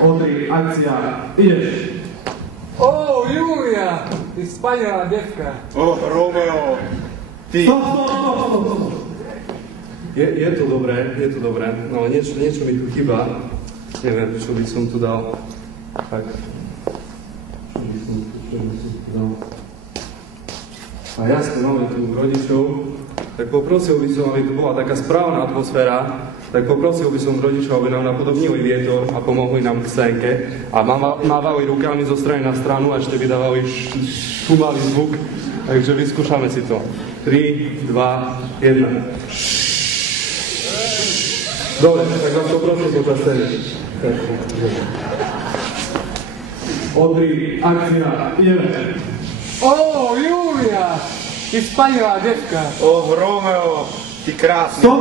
Odri, akcia, ideš. Ó, Júlia, ty wspaniała dziewka. Oh, Romeo, ty... Stop. Je to dobré, no niečo mi tu chýba. Neviem, čo by som tu dal. Tak. Čo by som tu dal. A jasne, máme tu rodičov. Tak poprosil by som, aby tu bola taká správna atmosféra, tak poprosil by som rodičov, aby nám napodobnili vietor a pomohli nám k scénke a mávali rukami zo strany na stranu a ešte vydávali šumavý zvuk. Takže vyskúšame si to. 3, 2, 1. Dobre, tak vás poprosím počas scény. Odri, akcia, ideme. Ó, Júlia, ty wspaniała dziewka. Oh, Romeo, ty krásny. Stop.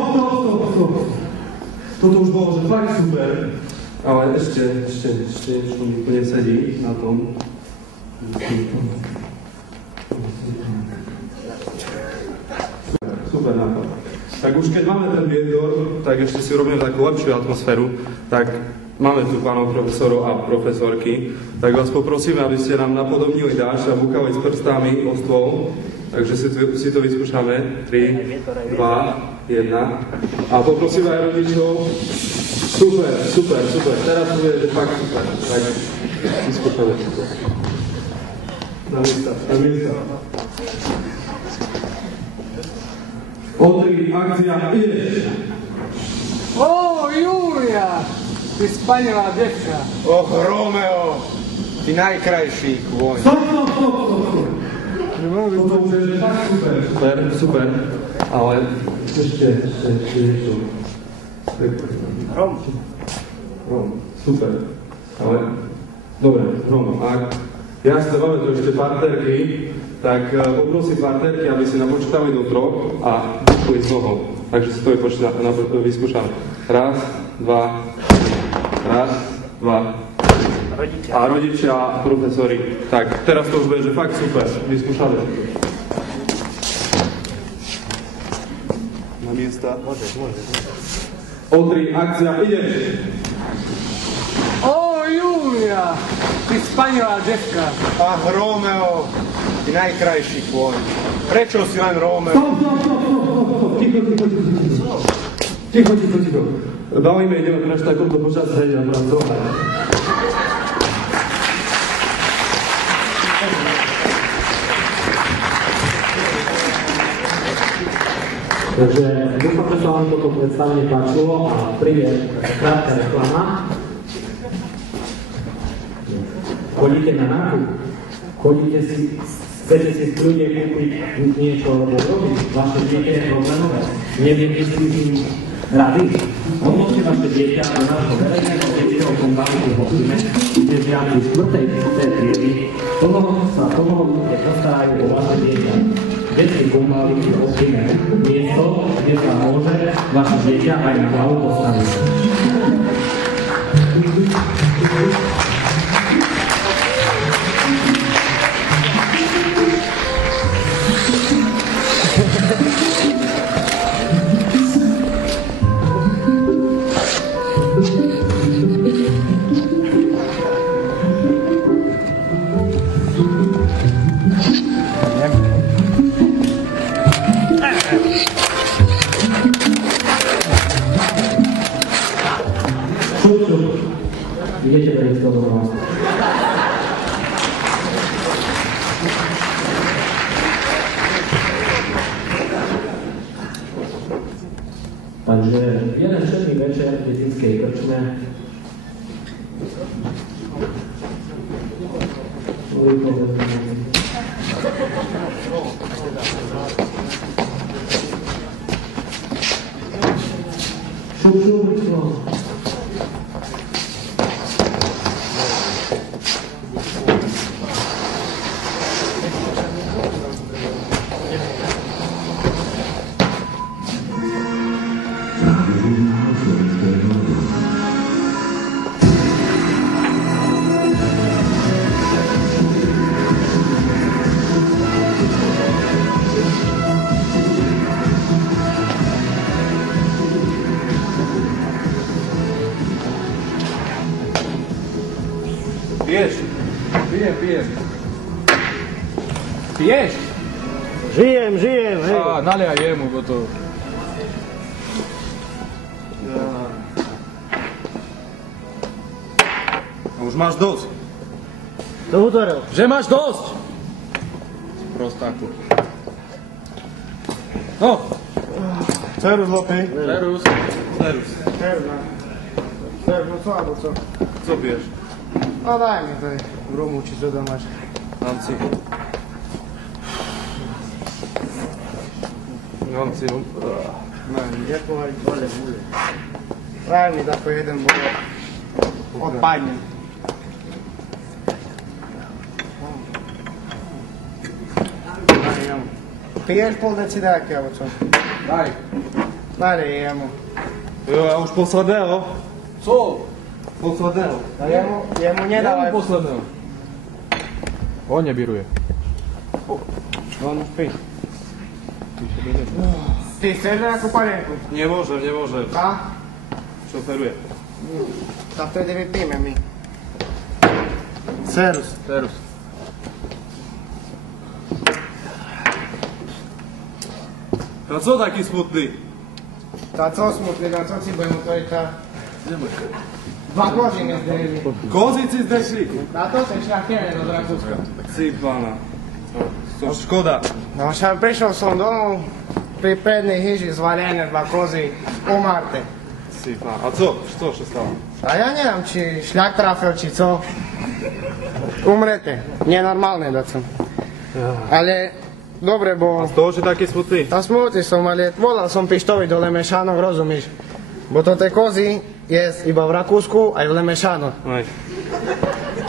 Toto už bolo, že fakt super. Ale ešte niečo mi tu nesedí na tom. Super nápad. Tak už keď máme ten vietor, tak ešte si urobíme takú lepšiu atmosféru. Tak máme tu pánov profesorov a profesorky. Tak vás poprosíme, aby ste nám napodobnili dážď a búkali s prstami o stôl. Takže si to vyskúšame. 3, 2, 1. A poprosím aj rodičov. Super. Teraz to bude, že fakt super. Tak vyskúšame. Na miesta. Odri, akcia, ideš. Ó, Júlia, ty wspaniała dziewka. Oh, Romeo, ty najkrajší kôň. Stop. Toto už je fakt super. Ale ešte niečo. Rom, super. Ale, dobre, Rom, ak jasne máme tu ešte partnerky, tak poprosím partnerky, aby si napočítali do 3 a vyšli z nohou. Takže si to vyskúšame. 1, 2, 3. A rodičia a profesori. Tak, teraz to už bude, že fakt super. Vyskúšame. Na miesta. Môžeš. Odri, akcia, ideš. Ó, Júlia, ty wspaniała dziewka. Ach, Romeo, ty najkrajší kôň. Prečo si len Romeo? Ticho. Bavíme, ideme preč takomto počasí a pracovať. Takže dúfam, že sa vám toto predstavenie páčilo a príde taká krátka reklama. Chodíte na nákup, chcete si kľudne kúpiť niečo alebo robiť, vaše dieťa je problémové, neviete si s ním rady. Odložte vaše dieťa do nášho verejného detskeho konbálu Hopime, kde žiaci 4. triedy plnohodnotne postarajú o vaše dieťa. Detské konbály Hopime, miesto, kde sa môže vaše dieťa aj na hlavu postaviť. Idete do detského domovstva. Takže jeden černý večer v dedinskej krčme. Piješ? Pijem. Piješ? Žijem, hej. A, naliaj jemu, gotovo. A už máš dosť. To utoril. Že máš dosť! Prostáku. No, Cerus, Lopi. Serus. Serus. Cerus, no co, alebo co? Co piješ? No daj mi tady romu, či co tam máš. Dám si. Dám si. Ne, jako vari dole bude. Daj mi tako jeden bude. Odpadne. Daj jemu. Piješ pol deci dajke, alebo co? Daj. Daj jemu. Jo, a už posledného? Co? Posledného. A jemu nedávaj. Jemu posledného. On nebiruje. On už pí. Ty chceš nejakú palienku? Nemôžem. A? Šoferuje. Tak vtedy vypíme my. Serus. Serus. A co taký smutný? Tá co smutný, tá co si budem utvoriť tá... Dva kozy mi zdreli. Kozici zdešli? A to sa šľachtené do Rakúska. Si pána. To škoda. No však prišiel som domov, pri prednej hyži zvalené dva kozy, umárte. Si pána. A co? Čo sa stalo? A ja neviem, či šľak trafil, či co. Umrete. Nenormálne, daco. Ale dobre, bo... Z toho, že taký smutný? A smutný som, ale volal som Pištovi do Lemešánov, rozumíš? Bo to tie kozy je iba v Rakúsku aj v Lemešánoch. Aj.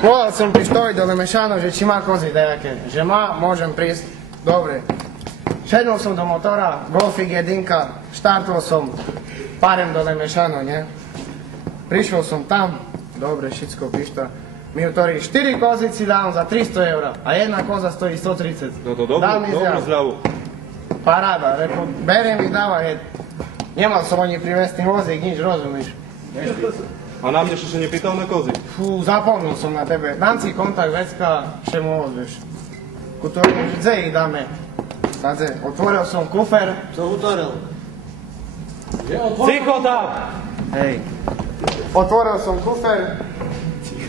Volal som Pištovi do Lemešánov, že či má kozy dajaké. Že má, môžem prísť. Dobre. Šedol som do motora, Golfik jedinka, štartol som, párem do Lemešánov, ne? Prišiel som tam, dobre, všetko Pišta. Mi utorí 4 kozici dám za 300 eur a jedna koza stojí 130. No to dobrú zľavu. Paráda, reku, beriem ich, dávaj jed. Nemal som ani privestný vozík, nič, rozumíš? A na mne ešte nepýtal na kozy? Fú, zapomnul som na tebe. Dám si kontakt vecka, že mu ozveš. Kutorím, že ich dáme. Sadze, otvoril som kufer. Co utvoril? Ticho tam! Hej. Otvoril som kufer,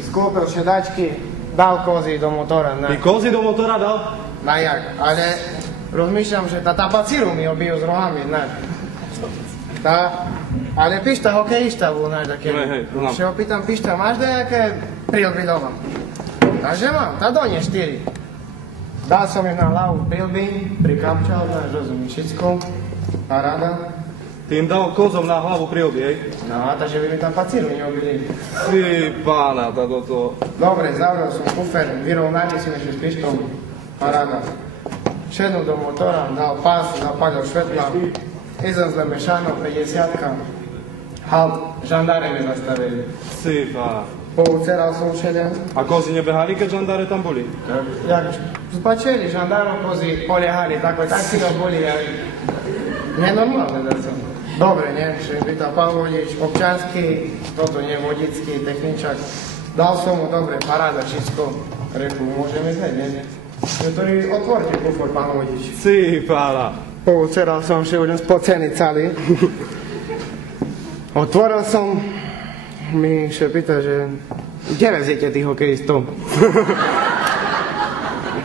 skúpil šedačky, dal kozy do motora. Ty kozy do motora dal? Na jak, ale rozmýšľam, že tá tapacíru mi obijú s rohami, ne? Tá, ale Pišta hokejista bol náš taký. Hej, znam. Že ho pýtam, Pišta, máš nejaké prilby doma? Takže mám, tá donie 4. Dal som ich na hlavu prilby, prikapčal, náš rozumí všetko, paráda. Ty im dal kozom na hlavu prilby, hej? No a takže by mi tam pacíru neobili. Si pána, tá toto... Dobre, zavrel som kufer, vyrovnali si ešte s Pištom, paráda. Šednul do motora, dal pás, zapalil svetla, idem z Lemešánov, 50-ka. Halt, žandáre mi zastavili. Si pána. Pouceral som všade. A kozy nebehali, keď žandáre tam boli? Jak zbačeli, žandárov kozy poliehali, tak si to boli, jak... Nenormálne, da som. Dobre, nie? Že by tam pán vodič, občanský, toto nie, vodický, techničak. Dal som mu, dobre, paráda, všetko. Reku, môžeme znieť, nie? Ktorý otvorte kufor, pán vodič. Si pána. Pouceral som, že budem spocený celý. Otvoril som, mi še pýta, že kde veziete tých hokejistov?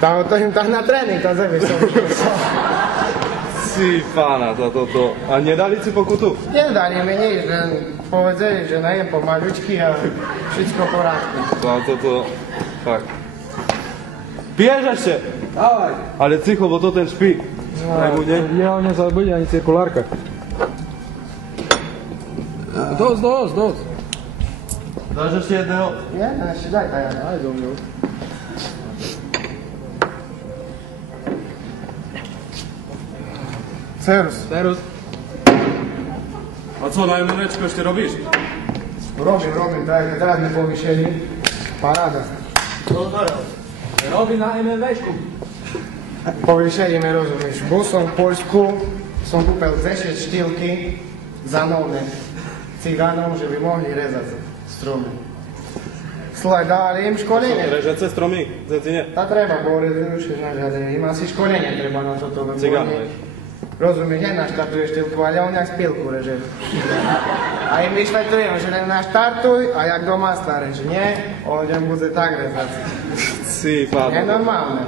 To im tak na tréning, to zemi som. Si pána, za toto. A nedali si pokutu? Nedali mi nič, len povedali, že najem pomaľučky a všetko v porádku. Za toto... Tak. Piješ ešte? Dávaj. Ale cicho, bo to ten špí. Nebude? Ja nezabude ani cirkulárka. Dosť. Dáš ešte jedného? Nie, ešte daj taj. Aj do mňa. Serus. A co, na MNčku ešte robíš? Robím, tak teraz mi povýšení. Paráda. Robí na MLVčku. Povýšení mi rozumieš. Bol som v Poľsku, som kúpil 10 štýlky za novné cigánom, že by mohli rezať stromy. dali im školenie. Režace stromy, Zedzine. Ta treba, Boris, už na žiadne. Ima si školenie treba na toto. Cigán, Rozumieš, nenaštartuješ ty ukvaľovňa, spilku reže. A im vyšvetľujem, že len naštartuj a jak doma staré, že nie, on bude tak rezať. Si, Fádo. Nenormálne.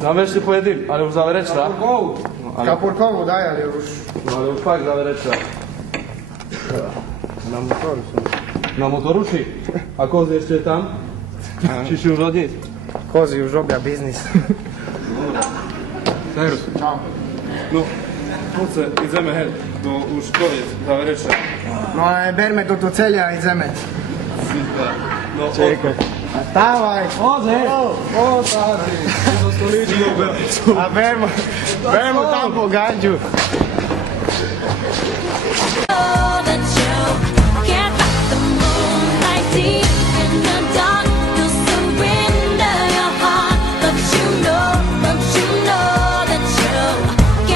Dáme ešte po jedným, ale už záverečná. Kapurkovú daj, ale už. No ale už fakt záverečná. Na motoru som. Na motoru či? A kozy ešte je tam? Či si už odniť? Kozy už robia biznis. Serus. Čau. No, poďte, ideme hen. No už koniec, záverečná. No ale berme toto celé a ideme. No, Čekaj. A stávaj. Oze! O, táži. A bermo tam po ganđu.